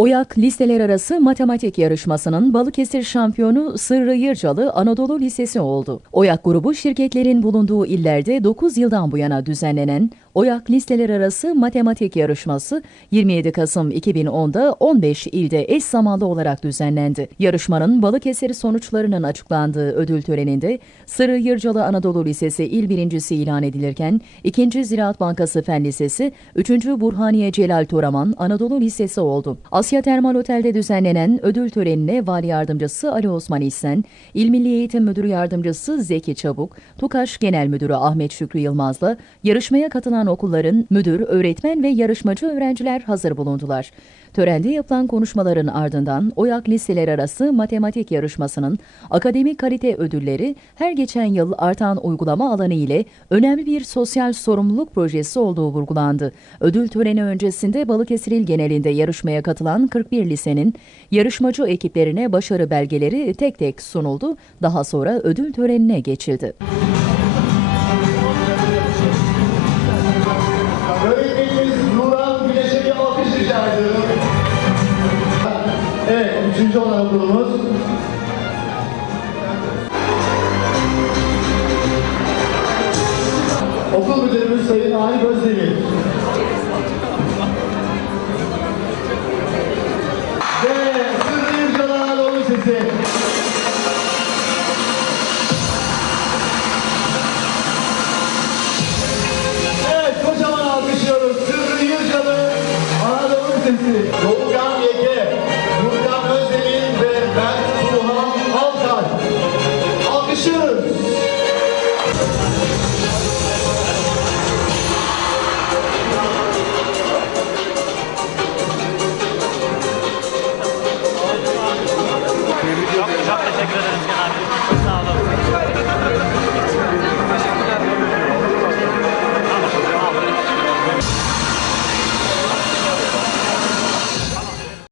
OYAK listeler arası matematik yarışmasının Balıkesir şampiyonu Sırrı Yırcalı Anadolu Lisesi oldu. OYAK grubu şirketlerin bulunduğu illerde 9 yıldan bu yana düzenlenen OYAK listeler arası matematik yarışması 27 Kasım 2010'da 15 ilde eş zamanlı olarak düzenlendi. Yarışmanın Balıkesir sonuçlarının açıklandığı ödül töreninde Sırrı Yırcalı Anadolu Lisesi il birincisi ilan edilirken 2. Ziraat Bankası Fen Lisesi, 3. Burhaniye Celal Toraman Anadolu Lisesi oldu. Asya Termal Otel'de düzenlenen ödül törenine Vali Yardımcısı Ali Osman İhsen, İl Milli Eğitim Müdürü Yardımcısı Zeki Çabuk, TUKAŞ Genel Müdürü Ahmet Şükrü Yılmaz'la yarışmaya katılan okulların müdür, öğretmen ve yarışmacı öğrenciler hazır bulundular. Törende yapılan konuşmaların ardından OYAK liseler arası matematik yarışmasının akademik kalite ödülleri her geçen yıl artan uygulama alanı ile önemli bir sosyal sorumluluk projesi olduğu vurgulandı. Ödül töreni öncesinde Balıkesir il genelinde yarışmaya katılan 41 lisenin yarışmacı ekiplerine başarı belgeleri tek tek sunuldu. Daha sonra ödül törenine geçildi. Evet, üçüncü olan okulumuz Okul Müdürümüz Sayın Ali Gözdemir. Ve sırrı imzalarla dolu sesi. Evet, kocaman alkışlıyoruz. Sırrı Yırcalı Anadolu Sesi.